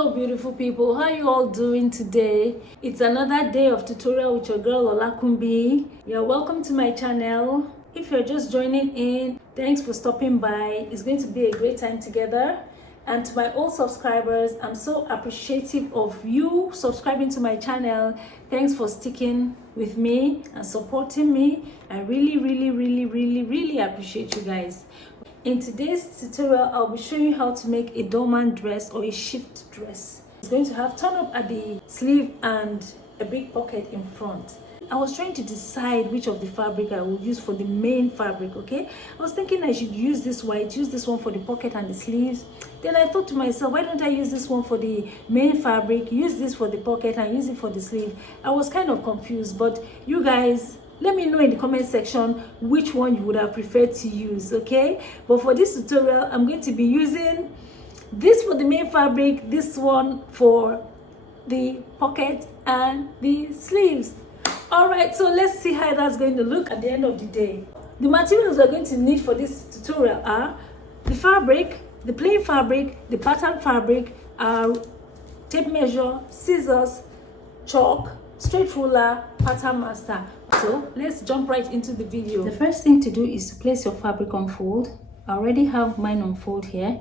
Hello beautiful people, how you all doing today? It's another day of tutorial with your girl Olakumbi. You're welcome to my channel. If you're just joining in, thanks for stopping by. It's going to be a great time together. And to my old subscribers, I'm so appreciative of you subscribing to my channel. Thanks for sticking with me and supporting me. I really appreciate you guys. In today's tutorial, I'll be showing you how to make a dolman dress or a shift dress. It's going to have turn up at the sleeve and a big pocket in front. I was trying to decide which of the fabric I would use for the main fabric, okay? I was thinking I should use this white, use this one for the pocket and the sleeves. Then I thought to myself, why don't I use this one for the main fabric, use this for the pocket and use it for the sleeve? I was kind of confused, but you guys, let me know in the comment section which one you would have preferred to use, okay? But for this tutorial, I'm going to be using this for the main fabric, this one for the pocket and the sleeves. All right, so let's see how that's going to look at the end of the day. The materials we're going to need for this tutorial are the fabric, the plain fabric, the pattern fabric, tape measure, scissors, chalk, straight ruler, pattern master. So let's jump right into the video. The first thing to do is to place your fabric on fold. I already have mine on fold here,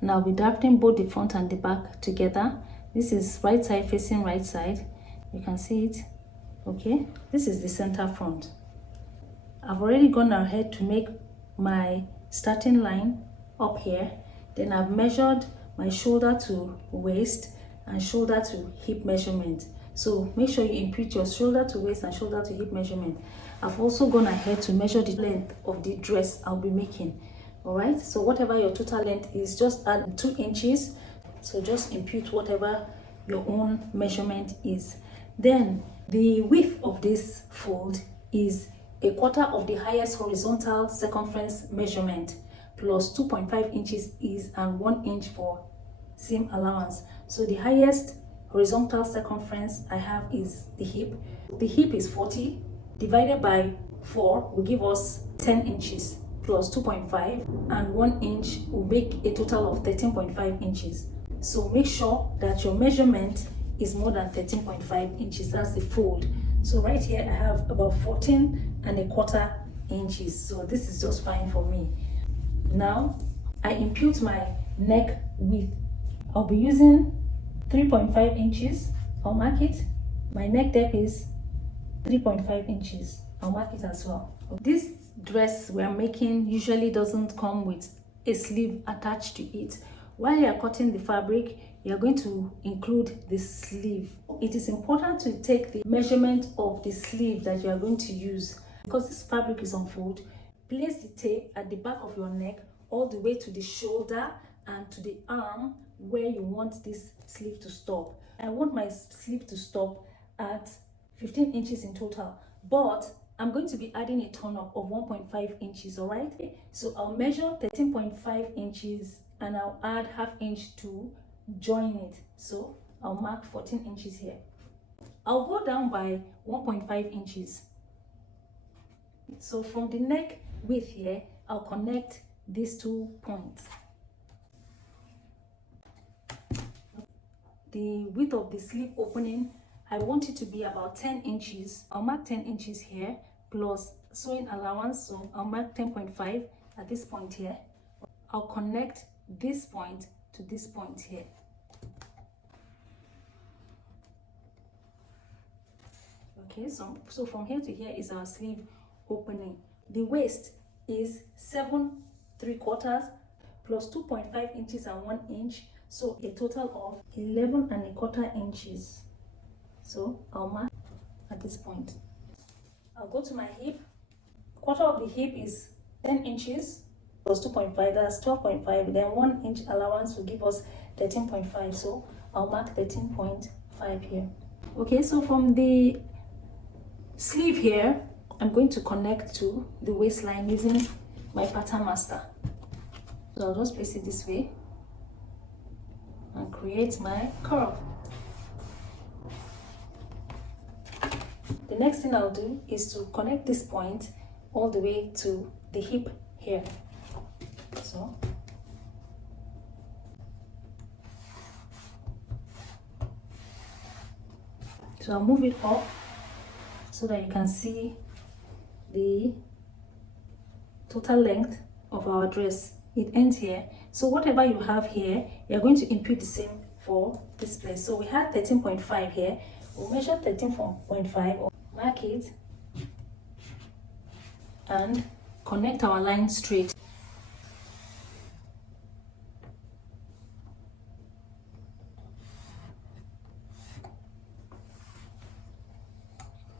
and I'll be drafting both the front and the back together. This is right side facing right side. You can see it. Okay, this is the center front. I've already gone ahead to make my starting line up here. Then I've measured my shoulder to waist and shoulder to hip measurement. So make sure you input your shoulder to waist and shoulder to hip measurement. I've also gone ahead to measure the length of the dress I'll be making. All right, so whatever your total length is, just add 2 inches. So just input whatever your own measurement is. Then the width of this fold is 1/4 of the highest horizontal circumference measurement plus 2.5 inches is and 1 inch for seam allowance. So the highest horizontal circumference I have is the hip. The hip is 40 divided by 4 will give us 10 inches plus 2.5 and 1 inch will make a total of 13.5 inches. So make sure that your measurement is more than 13.5 inches. That's the fold. So right here I have about 14.25 inches. So this is just fine for me. Now I impute my neck width. I'll be using 3.5 inches. I'll mark it. My neck depth is 3.5 inches. I'll mark it as well. This dress we're making usually doesn't come with a sleeve attached to it. While you're cutting the fabric, you're going to include the sleeve. It is important to take the measurement of the sleeve that you are going to use. Because this fabric is on fold, place the tape at the back of your neck all the way to the shoulder and to the arm where you want this sleeve to stop. I want my sleeve to stop at 15 inches in total, but I'm going to be adding a turn up of 1.5 inches, all right? So I'll measure 13.5 inches and I'll add 1/2 inch to join it. So I'll mark 14 inches here. I'll go down by 1.5 inches. So from the neck width here, I'll connect these 2 points. The width of the sleeve opening, I want it to be about 10 inches. I'll mark 10 inches here plus sewing allowance, so I'll mark 10.5 at this point here. I'll connect this point to this point here. Okay, so from here to here is our sleeve opening. The waist is 7.75 plus 2.5 inches and 1 inch, so a total of 11.25 inches. So I'll mark at this point. I'll go to my hip. 1/4 of the hip is 10 inches plus 2.5, that's 12.5. Then 1 inch allowance will give us 13.5. So I'll mark 13.5 here. Okay, so from the sleeve here, I'm going to connect to the waistline using my pattern master. So I'll just place it this way and create my curve. The next thing I'll do is to connect this point all the way to the hip here. So So I'll move it up so that you can see the total length of our dress. It ends here. So whatever you have here, you're going to impute the same for this place. So we had 13.5 here. We'll measure 13.5, mark it, and connect our line straight.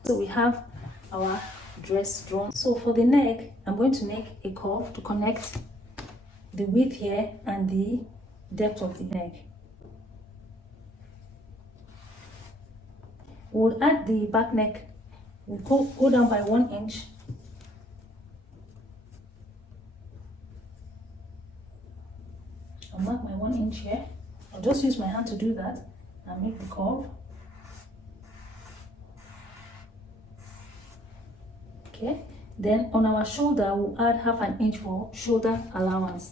So we have our dress drawn. So for the neck, I'm going to make a curve to connect the width here and the depth of the neck. We'll add the back neck. We'll go down by 1 inch. I'll mark my 1 inch here. I'll just use my hand to do that and make the curve. Okay, then on our shoulder, we'll add half an inch for shoulder allowance.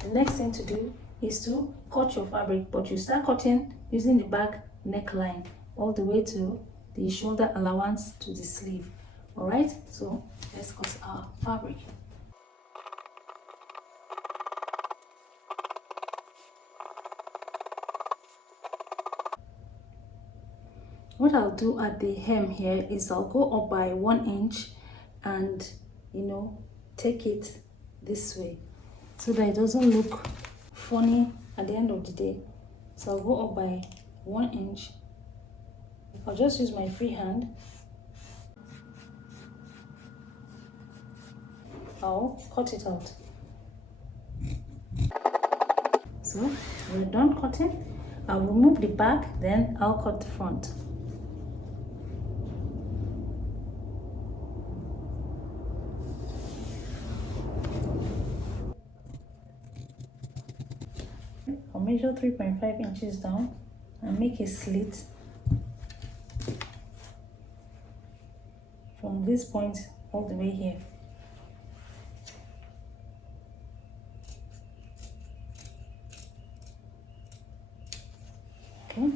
The next thing to do is to cut your fabric, but you start cutting using the back neckline all the way to the shoulder allowance to the sleeve. All right, so let's cut our fabric. What I'll do at the hem here is I'll go up by 1 inch and take it this way so that it doesn't look funny at the end of the day. So I'll go up by 1 inch. I'll just use my free hand. I'll cut it out. So we're done cutting. I'll remove the back, then I'll cut the front. I'll measure 3.5 inches down and make a slit from this point all the way here. Okay.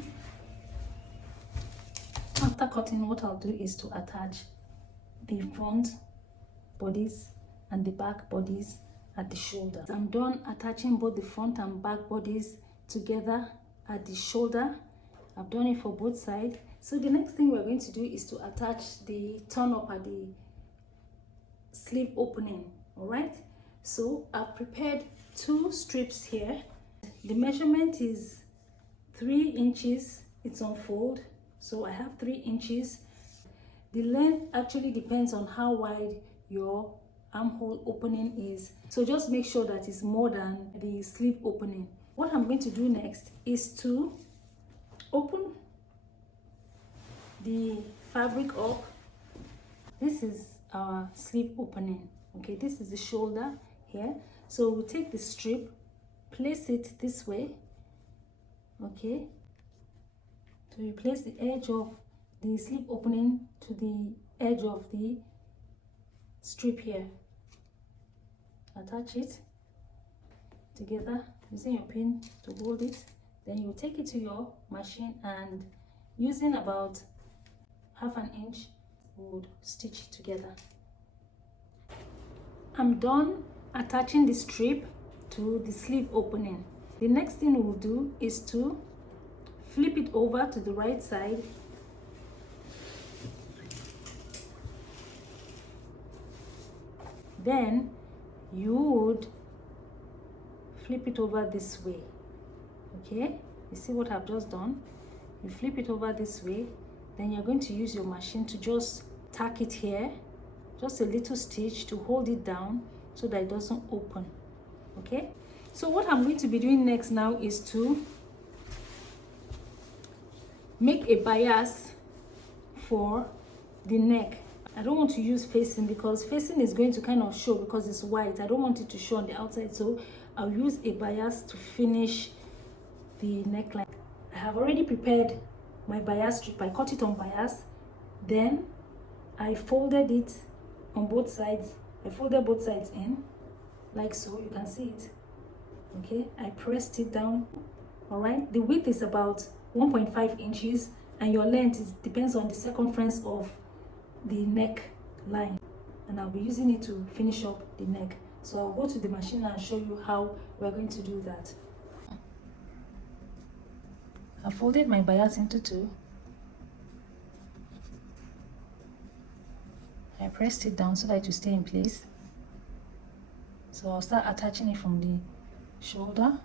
After cutting, what I'll do is to attach the front bodies and the back bodies at the shoulder. I'm done attaching both the front and back bodies together at the shoulder. I've done it for both sides. So the next thing we're going to do is to attach the turn up at the sleeve opening. All right, so I've prepared 2 strips here. The measurement is 3 inches. It's on fold, so I have 3 inches. The length actually depends on how wide your armhole opening is, so just make sure that it's more than the sleeve opening. What I'm going to do next is to open the fabric up. This is our sleeve opening. Okay, this is the shoulder here. So we'll take the strip, place it this way. Okay, so you place the edge of the sleeve opening to the edge of the strip here. Attach it together using your pin to hold it. Then you take it to your machine and using about half an inch would stitch it together. I'm done attaching the strip to the sleeve opening. The next thing we'll do is to flip it over to the right side. Then you would flip it over this way. Okay, you see what I've just done? You flip it over this way, then you're going to use your machine to just tack it here, just a little stitch to hold it down so that it doesn't open. Okay, so what I'm going to be doing next now is to make a bias for the neck. I don't want to use facing because facing is going to kind of show because it's white. I don't want it to show on the outside, so I'll use a bias to finish the neckline. I have already prepared my bias strip. I cut it on bias, then I folded it on both sides. I folded both sides in like so. You can see it. Okay, I pressed it down. All right, the width is about 1.5 inches and your length depends on the circumference of the neck line, and I'll be using it to finish up the neck. So I'll go to the machine and show you how we're going to do that. I folded my bias into two. I pressed it down so that it will stay in place. So I'll start attaching it from the shoulder.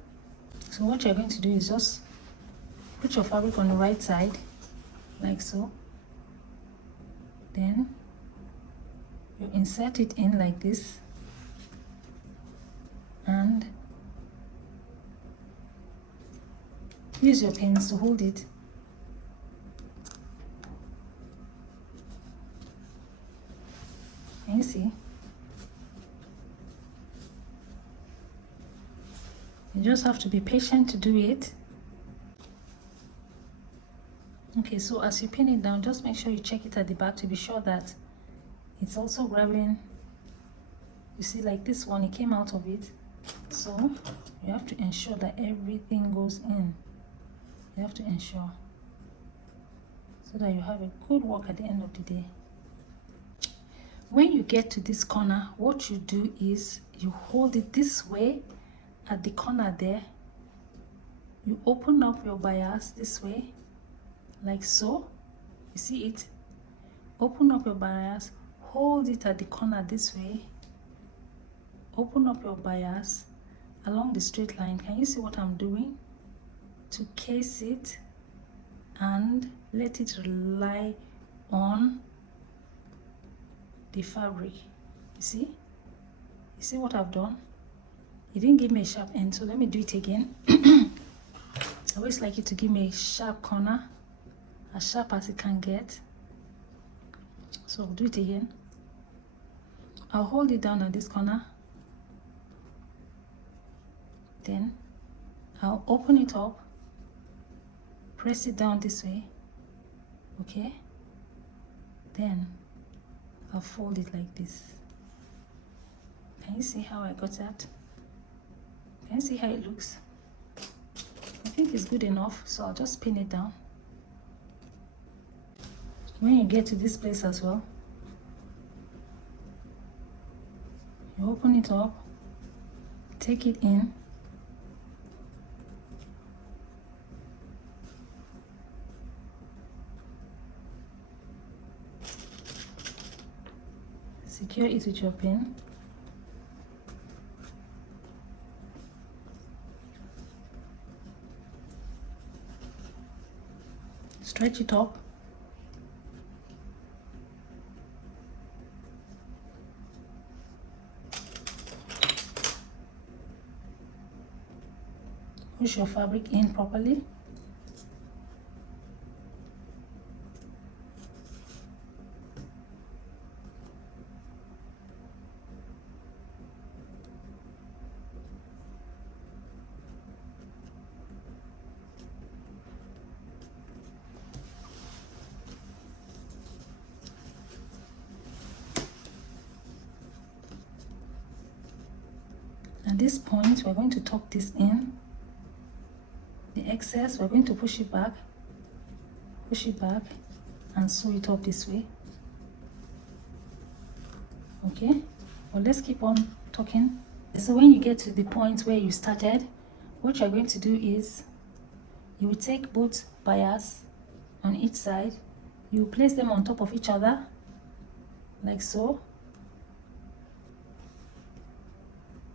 So what you're going to do is just put your fabric on the right side, like so. Then you insert it in like this, and use your pins to hold it. Can you see? You just have to be patient to do it. Okay, so as you pin it down, just make sure you check it at the back to be sure that it's also grabbing. You see, like this one, it came out of it. So you have to ensure that everything goes in. You have to ensure so that you have a good work at the end of the day. When you get to this corner, what you do is you hold it this way at the corner there. You open up your bias this way, like so. You see it? Open up your bias, hold it at the corner this way. Open up your bias along the straight line. Can you see what I'm doing? To case it and let it rely on the fabric. You see? You see what I've done? It didn't give me a sharp end, so let me do it again. I always like it to give me a sharp corner, as sharp as it can get. So I'll do it again. I'll hold it down at this corner. Then I'll open it up, press it down this way. Okay? Then I'll fold it like this. Can you see how I got that? Can you see how it looks? I think it's good enough, so I'll just pin it down. When you get to this place as well, you open it up, take it in, secure it with your pin. Stretch it up. Push your fabric in properly. At this point, we're going to tuck this in. The excess, we're going to push it back, and sew it up this way. Okay, well, let's keep on tucking. So when you get to the point where you started, what you're going to do is you will take both bias on each side, you place them on top of each other, like so.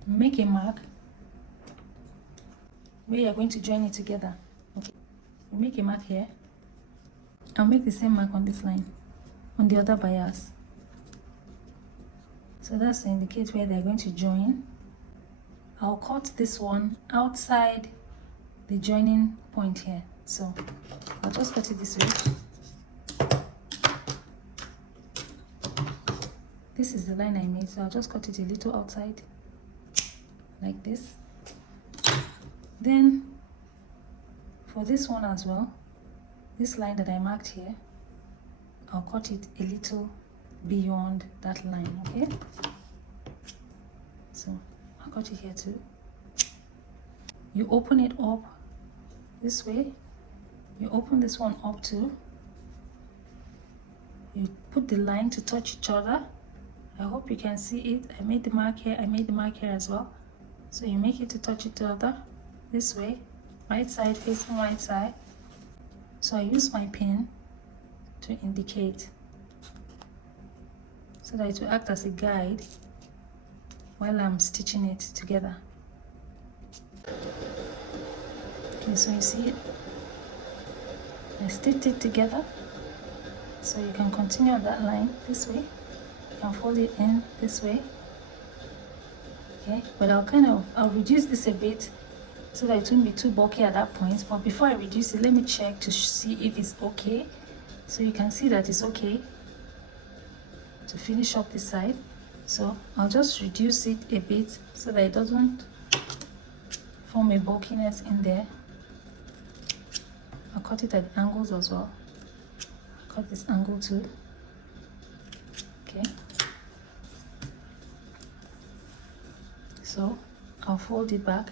Make a mark where you're going to join it together. Okay, you make a mark here and make the same mark on this line on the other bias. So that's to indicate where they're going to join. I'll cut this one outside the joining point here, so I'll just cut it this way. This is the line I made, so I'll just cut it a little outside like this. Then for this one as well, this line that I marked here, I'll cut it a little beyond that line. Okay, so I'll cut it here too. you open it up this way, you open this one up too, you put the line to touch each other. I hope you can see it. I made the mark here, I made the mark here as well. So you make it to touch each other this way, right side facing right side. So I use my pin to indicate so that it will act as a guide while I'm stitching it together. Okay, so you see it, I stitched it together. So you can continue on that line this way, you can fold it in this way. Okay, but I'll reduce this a bit so that it won't be too bulky at that point. But before I reduce it, let me check to see if it's okay. So you can see that it's okay to finish up this side. So I'll just reduce it a bit so that it doesn't form a bulkiness in there. I'll cut it at angles as well. I'll cut this angle too. Okay. So I'll fold it back.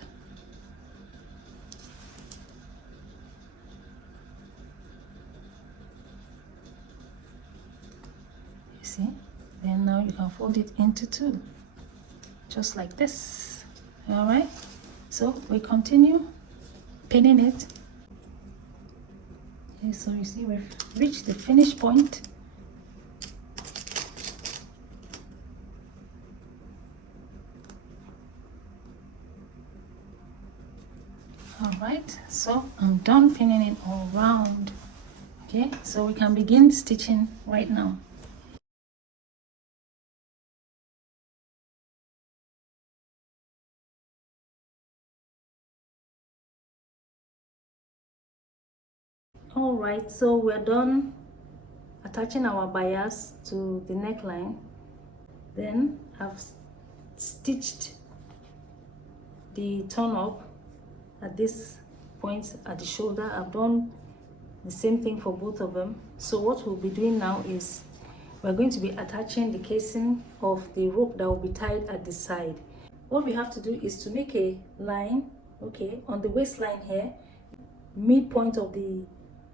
You see? Then now you can fold it into two, just like this. All right? So we continue pinning it. Okay, so you see we've reached the finish point. All right, so I'm done pinning it all around. Okay, so we can begin stitching right now. All right, so we're done attaching our bias to the neckline. Then I've stitched the turn up at this point at the shoulder. I've done the same thing for both of them. So what we'll be doing now is we're going to be attaching the casing of the rope that will be tied at the side. What we have to do is to make a line, okay, on the waistline here, midpoint of the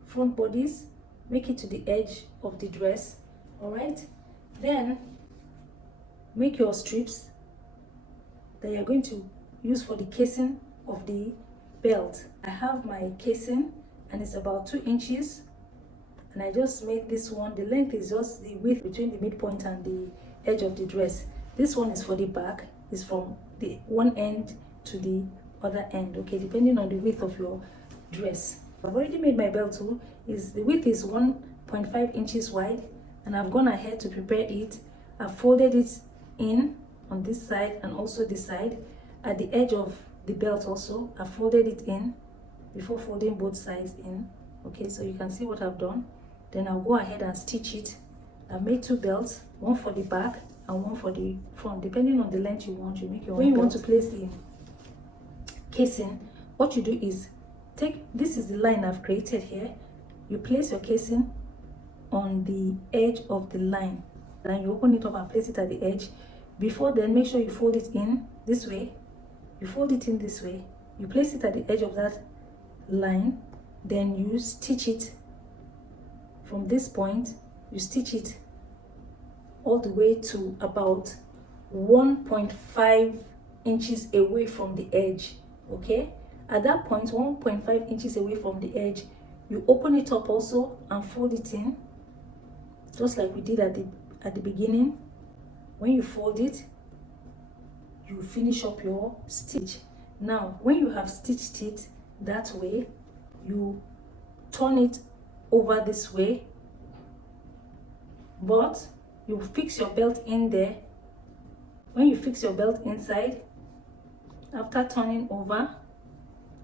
front bodies, make it to the edge of the dress. All right, then make your strips that you're going to use for the casing of the belt. I have my casing and it's about 2 inches, and I just made this one. The length is just the width between the midpoint and the edge of the dress. This one is for the back, is from the one end to the other end, okay, depending on the width of your dress. I've already made my belt too. The width is 1.5 inches wide, and I've gone ahead to prepare it. I've folded it in on this side and also this side. At the edge of the belt also, I folded it in before folding both sides in. Okay, so you can see what I've done. Then I'll go ahead and stitch it. I've made 2 belts, one for the back and one for the front. Depending on the length you want, you make your own. When you want to place the casing, what you do is this is the line I've created here. You place your casing on the edge of the line, then you open it up and place it at the edge. Before then, make sure you fold it in this way. You fold it in this way, you place it at the edge of that line, then you stitch it from this point. You stitch it all the way to about 1.5 inches away from the edge. Okay, at that point, 1.5 inches away from the edge, you open it up also and fold it in, just like we did at the beginning. When you fold it, you finish up your stitch. Now, when you have stitched it that way, you turn it over this way, but you fix your belt in there. When you fix your belt inside, after turning over,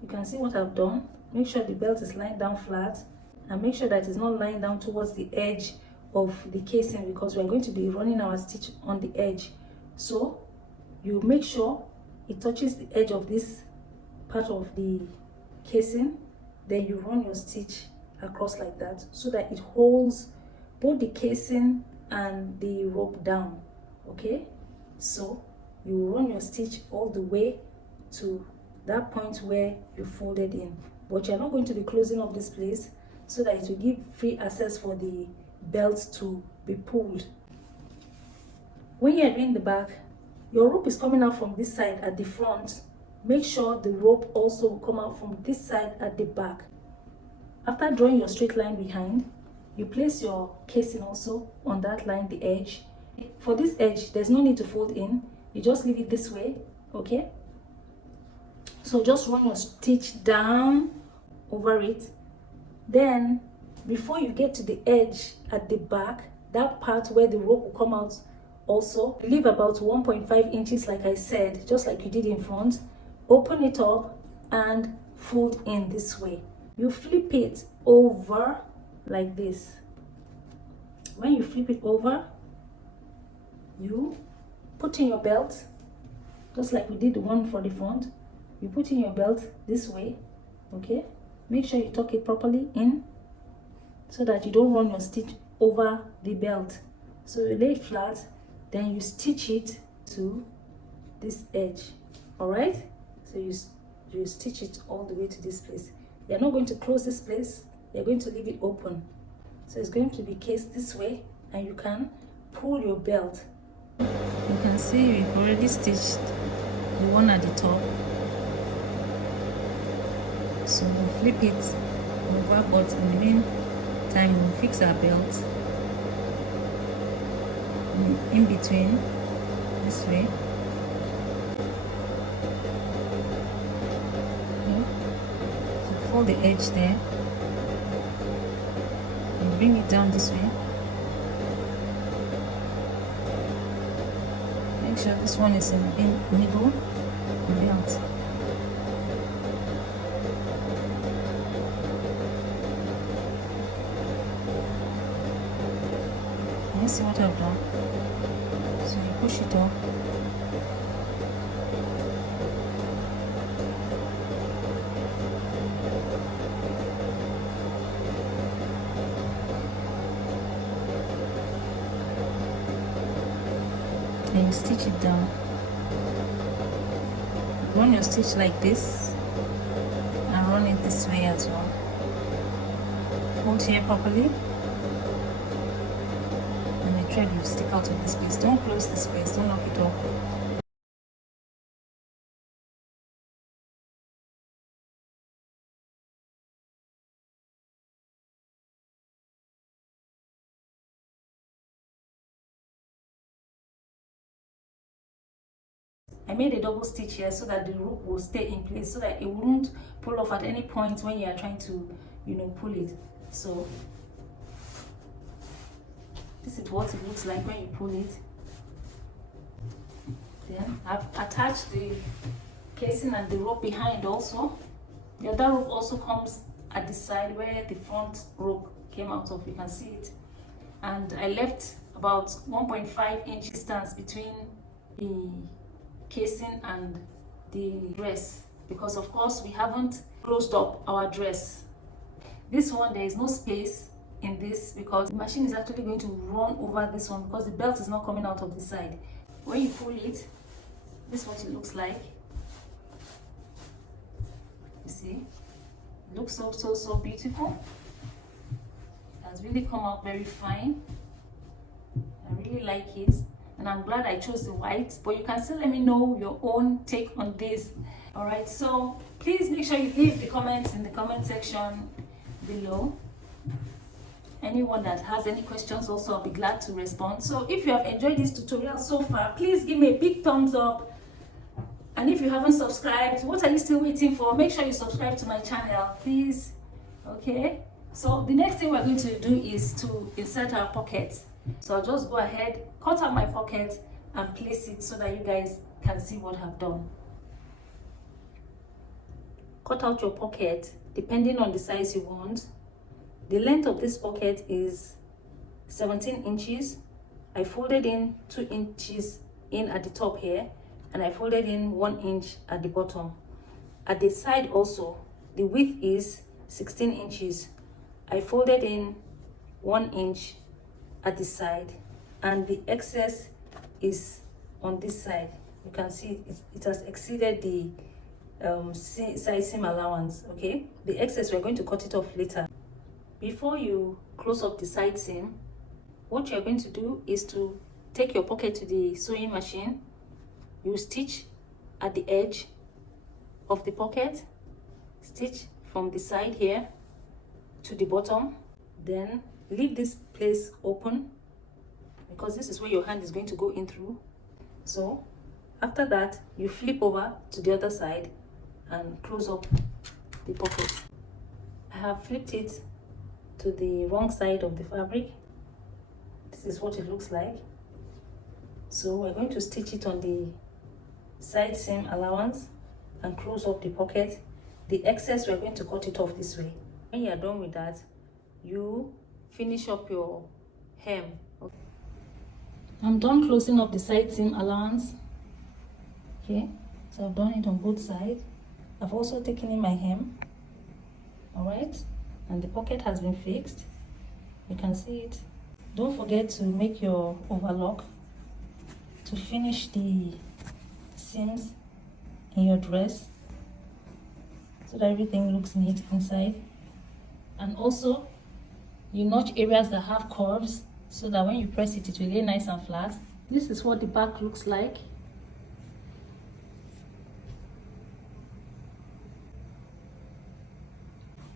you can see what I've done. Make sure the belt is lying down flat, and make sure that it's not lying down towards the edge of the casing, because we're going to be running our stitch on the edge. So you make sure it touches the edge of this part of the casing, then you run your stitch across like that so that it holds both the casing and the rope down. Okay, so you run your stitch all the way to that point where you folded in, but you're not going to be closing up this place so that it will give free access for the belt to be pulled. When you're doing the back, your rope is coming out from this side at the front. Make sure the rope also will come out from this side at the back. After drawing your straight line behind, you place your casing also on that line, the edge. For this edge, there's no need to fold in. You just leave it this way, okay? So just run your stitch down over it. Then, before you get to the edge at the back, that part where the rope will come out also, leave about 1.5 inches like I said, just like you did in front. Open it up and fold in this way. You flip it over like this. When you flip it over, you put in your belt, just like we did the one for the front. You put in your belt this way, okay? Make sure you tuck it properly in so that you don't run your stitch over the belt. So you lay it flat, then you stitch it to this edge, all right? So you stitch it all the way to this place. You're not going to close this place, you're going to leave it open. So it's going to be cased this way, and you can pull your belt. You can see we've already stitched the one at the top. So we'll flip it over, but in the meantime we'll fix our belt in between this way. So fold the edge there and bring it down this way. Make sure this one is in the middle of the belt. You see what I've done? So you push it up. And you stitch it down. Run your stitch like this and run it this way as well. Hold here properly. Thread will stick out of this place. Don't close this place, don't lock it up. I made a double stitch here so that the rope will stay in place, so that it won't pull off at any point when you are trying to, pull it. So this is what it looks like when you pull it. Then I've attached the casing and the rope behind also. The other rope also comes at the side where the front rope came out of. You can see it. And I left about 1.5 inch distance between the casing and the dress, because of course we haven't closed up our dress. This one, there is no space in this because the machine is actually going to run over this one because the belt is not coming out of the side. When you pull it, this is what it looks like. You see, it looks so beautiful. It has really come out very fine. I really like it, and I'm glad I chose the white, but you can still let me know your own take on this. All right, so please make sure you leave the comments in the comment section below. Anyone that has any questions also, I'll be glad to respond. So if you have enjoyed this tutorial so far, please give me a big thumbs up. And if you haven't subscribed, what are you still waiting for? Make sure you subscribe to my channel, please. Okay, so the next thing we're going to do is to insert our pocket. So I'll just go ahead, cut out my pocket and place it so that you guys can see what I've done. Cut out your pocket depending on the size you want. The length of this pocket is 17 inches. I folded in 2 inches in at the top here, and I folded in 1 inch at the bottom. At the side also, the width is 16 inches. I folded in 1 inch at the side, and the excess is on this side. You can see it has exceeded the side seam allowance. Okay, the excess we're going to cut it off later. Before you close up the side seam, what you're going to do is to take your pocket to the sewing machine. You stitch at the edge of the pocket, stitch from the side here to the bottom, then leave this place open because this is where your hand is going to go in through. So after that, you flip over to the other side and close up the pocket. I have flipped it to the wrong side of the fabric. This is what it looks like. So we're going to stitch it on the side seam allowance and close up the pocket. The excess, we're going to cut it off this way. When you're done with that, you finish up your hem. Okay. I'm done closing up the side seam allowance. Okay, so I've done it on both sides. I've also taken in my hem. All right, and the pocket has been fixed. You can see it. Don't forget to make your overlock to finish the seams in your dress so that everything looks neat inside. And also, you notch areas that have curves so that when you press it, it will lay nice and flat. This is what the back looks like.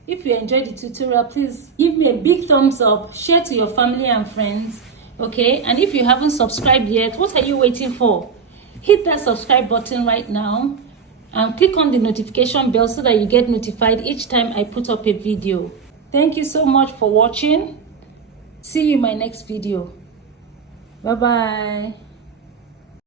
If you enjoyed the tutorial, please give me a big thumbs up, share to your family and friends, okay? And if you haven't subscribed yet, what are you waiting for? Hit that subscribe button right now and click on the notification bell so that you get notified each time I put up a video. Thank you so much for watching. See you in my next video. Bye bye.